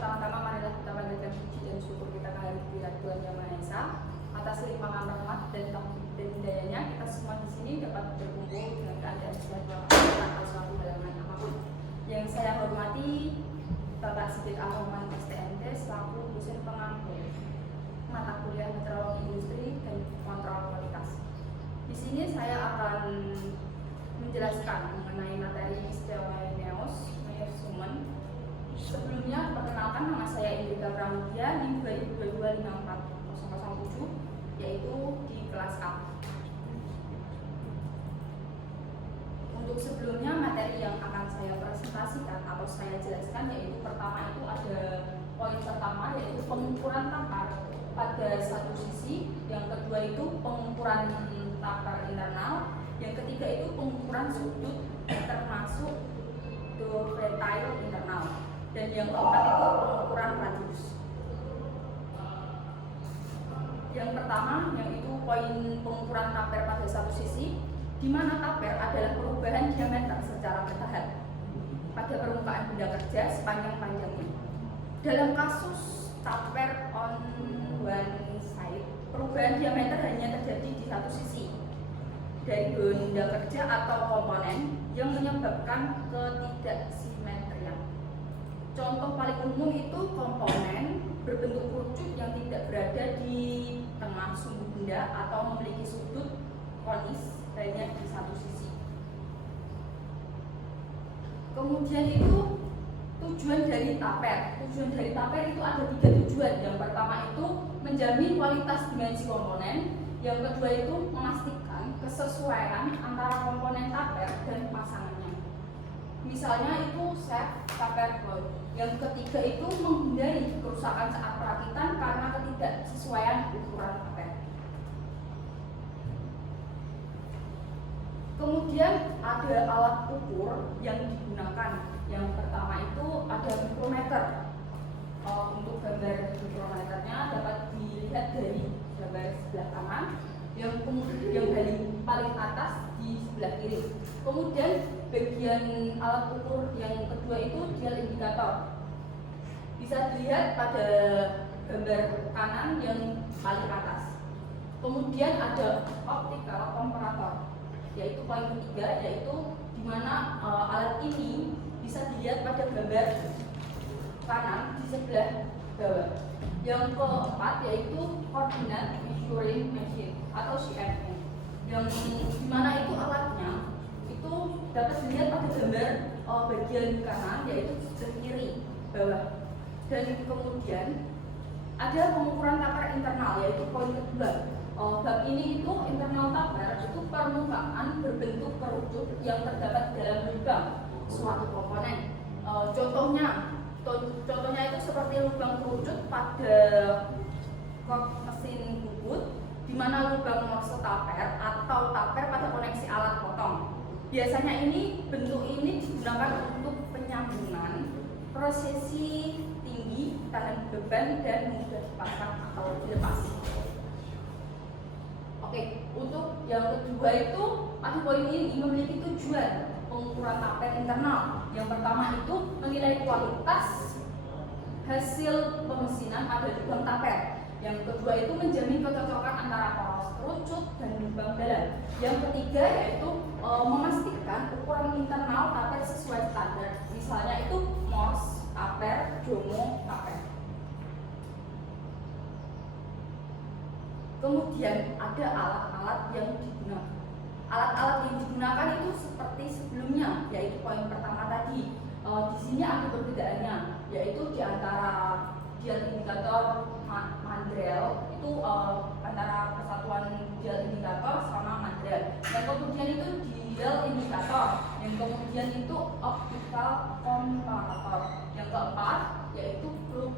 pertama-tama marilah kita panjatkan puji dan syukur kita kehadirat Tuhan Yang Maha Esa atas limpahan rahmat dan hidayahnya kita semua di sini dapat berkumpul dengan keadaan sehat walafiat tanpa suatu halangan apapun. Yang saya hormati Bapak Sigit Al-Rahman STMT selaku dosen pengampu mata kuliah meteorologi industri dan kontrol kualitas. Di sini saya akan menjelaskan mengenai materi istiwa NEOS Measurement. Sebelumnya perkenalkan, nama saya Indrika Pramudia NIM 2022-54007 yaitu di kelas A. Untuk sebelumnya materi yang akan saya presentasikan atau saya jelaskan yaitu pertama itu ada poin pertama yaitu pengukuran tapar pada satu sisi, yang kedua itu pengukuran tapar internal, yang ketiga itu pengukuran sudut termasuk dovetail internal, dan yang keempat itu pengukuran radius. Yang pertama yaitu poin pengukuran taper pada satu sisi, di mana taper adalah perubahan diameter secara bertahap pada permukaan benda kerja sepanjang panjangnya. Dalam kasus taper on one side, perubahan diameter hanya terjadi di satu sisi dari benda kerja atau komponen yang menyebabkan ketidaksimetrian. Contoh paling umum itu komponen berbentuk kerucut yang tidak berada di tengah sumbu benda atau memiliki sudut konis hanya di satu sisi. Kemudian itu tujuan dari taper. Tujuan dari taper itu ada 3 tujuan. Yang pertama itu menjamin kualitas dimensi komponen. Yang kedua itu memastikan kesesuaian antara komponen taper dan pasangannya. Misalnya itu set taper load. Yang ketiga itu menghindari kerusakan saat perakitan karena ketidaksesuaian ukuran taper. Kemudian ada alat ukur yang digunakan. Yang pertama itu ada mikrometer. Untuk gambar mikrometernya dapat dilihat dari gambar sebelah kanan, yang paling atas di sebelah kiri. Kemudian bagian alat ukur yang kedua itu dial indikator. Bisa dilihat pada gambar kanan yang paling atas. Kemudian ada optical comparator, yaitu poin ketiga, yaitu di mana alat ini bisa dilihat pada gambar kanan di sebelah bawah. Yang keempat yaitu coordinate measuring machine atau CMM, yang dimana itu alatnya itu dapat dilihat pada gambar bagian kanan yaitu sebelah kiri bawah. Dan kemudian ada pengukuran taper internal yaitu poin kedua. Bab ini itu internal taper itu permukaan berbentuk kerucut yang terdapat dalam lubang suatu komponen. Contohnya itu seperti lubang kerucut pada kop mesin bubut, di mana lubang morse taper atau taper pada koneksi alat potong. Biasanya bentuk ini digunakan untuk penyambungan, prosesi tinggi, tahan beban, dan mudah dipasang atau dilepas. Oke, untuk yang kedua itu pada poin ini memiliki tujuan pengukuran taper internal. Yang pertama itu menilai kualitas hasil pemesinan pada lubang taper. Yang kedua itu menjamin kecocokan antara poros kerucut dan lubang dalam. Yang ketiga yaitu memastikan ukuran internal taper sesuai standar. Misalnya itu Morse taper, Jomo taper. Kemudian ada alat-alat yang digunakan. Alat-alat yang digunakan itu seperti sebelumnya, yaitu poin pertama tadi. Di sini ada perbedaannya, yaitu di antara dial indikator Mandrel itu antara persatuan dial indikator sama Mandrel. Yang kemudian itu dial indikator, yang kemudian itu optical comparator. Yang keempat yaitu plug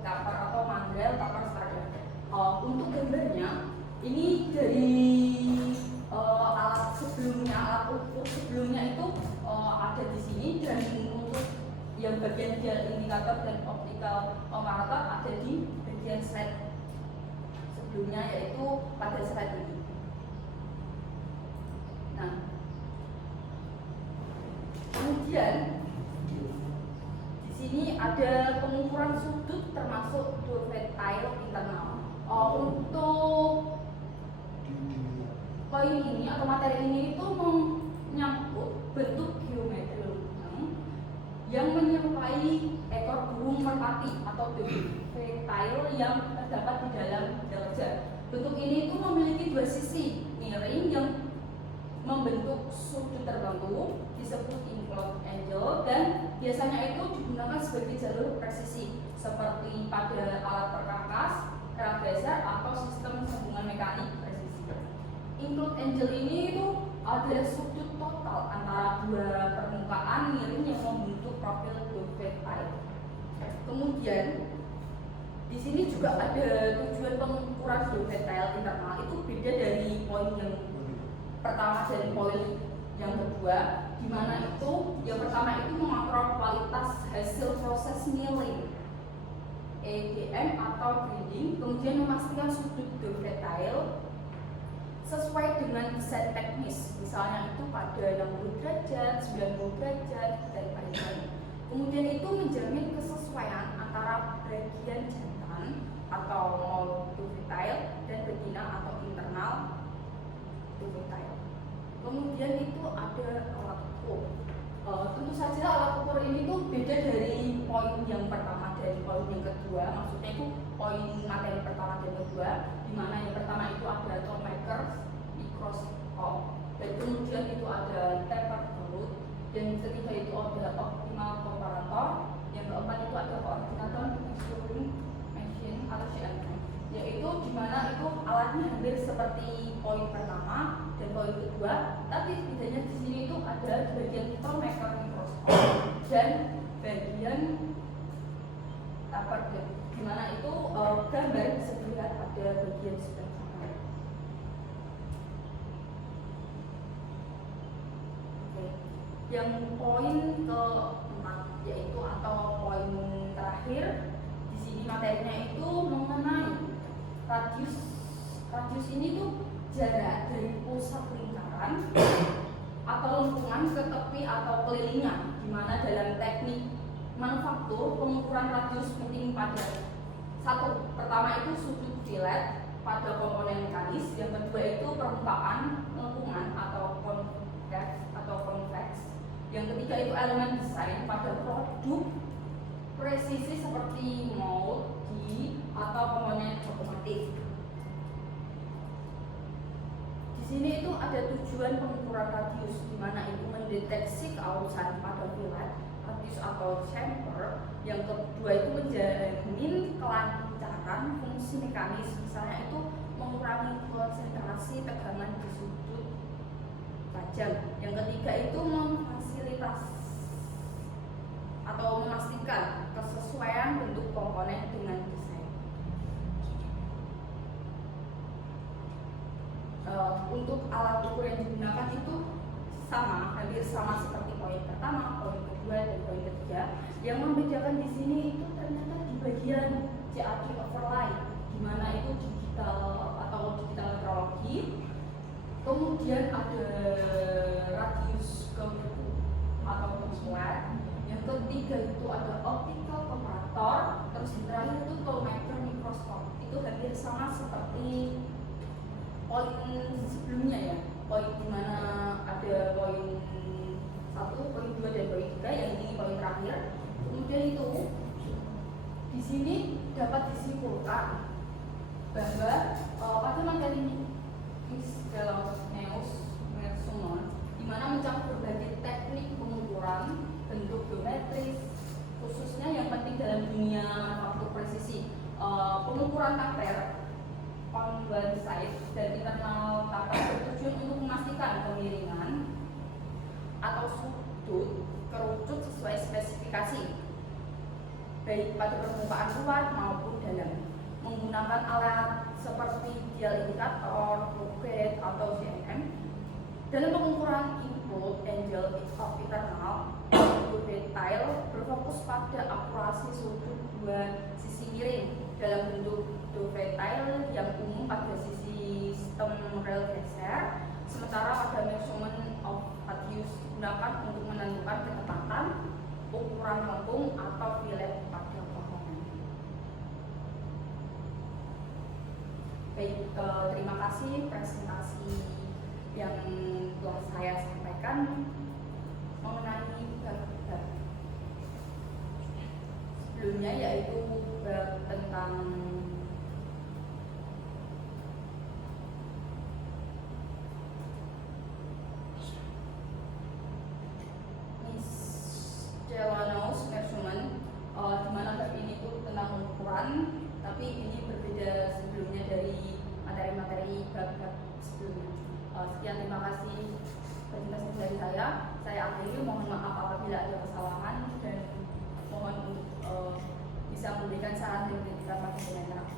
taper atau Mandrel taper standar. Untuk gambarnya ini dari alat sebelumnya, alat ukur sebelumnya itu ada di sini, dan untuk yang bagian dial indikator dan optical comparator ada di bagian slide sebelumnya, yaitu pada slide ini. Nah, kemudian di sini sini ada pengukuran sudut termasuk dovetail internal. Untuk poin ini atau materi ini itu menyangkut bentuk geometri lubang yang menyerupai ekor burung merpati atau dovetail yang terdapat di dalam jelajah. Bentuk ini itu memiliki dua sisi miring yang membentuk sudut tertentu, disebut inclined angle, dan biasanya itu digunakan sebagai jalur presisi seperti pada alat perkakas, kerak geser, atau sistem sambungan mekanik presisi. Inclined angle ini itu ada sudut total antara dua permukaan miring yang membentuk profil dovetail. Kemudian di sini juga ada tujuan pengukuran dovetail internal itu beda dari poin yang pertama dan poin yang kedua, di mana itu yang pertama itu mengontrol kualitas hasil proses milling EDM atau grinding, kemudian memastikan sudut dovetail sesuai dengan desain teknis, misalnya itu pada 60 derajat, 90 derajat, dan lain-lain. Kemudian itu menjamin kesesuaian antara bagian jantan atau dovetail dan betina atau internal dovetail. Kemudian itu ada alat ukur. Tentu saja alat ukur ini tuh beda dari poin yang pertama dan poin yang kedua. Maksudnya itu poin materi pertama dan kedua, di mana yang pertama itu ada toolmaker, mikroskop, dan kemudian itu ada taper baut, dan ketiga itu ada optimal komparator, yang keempat itu ada koordinator measuring machine atau CMM, yaitu di mana itu alatnya hampir seperti poin pertama dan poin kedua, tapi bedanya di sini itu ada di bagian toolmaker mikroskop dan bagian taper baut, di mana itu gambar bisa dilihat ada bagian sebelah sana. Oke. Yang poin keempat yaitu atau poin terakhir di sini materinya itu mengenai radius. Radius ini tuh jarak dari pusat lingkaran atau lengkungan ke tepi atau kelilingnya, di mana dalam teknik manufaktur pengukuran radius penting pada satu, pertama itu sudut fillet pada komponen mekanis, yang kedua itu permukaan lengkungan atau convex, yang ketiga itu elemen desain pada produk presisi seperti mold, atau komponen otomotif. Di sini itu ada tujuan pengukuran radius, di mana itu mendeteksi kehalusan pada fillet radius atau chamfer. Yang kedua itu menjamin kelancaran fungsi mekanis, misalnya itu mengurangi konsentrasi tegangan di sudut tajam. Yang ketiga itu memfasilitas atau memastikan kesesuaian bentuk komponen dengan desain. Untuk alat ukur yang digunakan itu sama, hampir sama seperti poin pertama, poin kedua, dan poin ketiga. Yang membedakan di sini itu ternyata di bagian CAD overlay, di mana itu digital atau digital metrologi. Kemudian ada radius kemuku atau flat. Yang ketiga itu ada optical comparator. Terus yang terakhir itu toolmaker mikroskop. Itu hampir sama seperti poin sebelumnya ya, poin dimana ada poin 1, poin 2, dan poin 3, yang ini poin terakhir. Kemudian itu di sini dapat disimpulkan bahwa pada materi Miscellaneous Measurement, di mana mencakup berbagai teknik pengukuran bentuk geometris, khususnya yang penting dalam dunia manufaktur presisi, pengukuran taper on one side dan internal taper bertujuan untuk memastikan kemiringan atau sudut kerucut sesuai spesifikasi baik pada permukaan luar maupun dalam, menggunakan alat seperti dial indikator, bucket, atau CMM. Dalam pengukuran input angle of internal dovetail berfokus pada akurasi sudut dua sisi miring dalam bentuk dovetail yang umum pada sisi sistem rel geser, sementara pada measurement of radius digunakan untuk menentukan ketepatan ukuran ukuran lengkung atau fillet pada potongan. Baik, terima kasih presentasi yang telah saya sampaikan mengenai bab sebelumnya, yaitu bab tentang miscellaneous measurement, di mana bab ini tuh tentang ukuran, tapi ini berbeda sebelumnya dari materi-materi bab-bab sebelumnya. Sekian, terima kasih presentasi dari saya. Saya akhiri, mohon maaf apabila ada kesalahan dan mohon untuk bisa memberikan saran dan kritikan pada penyelenggara.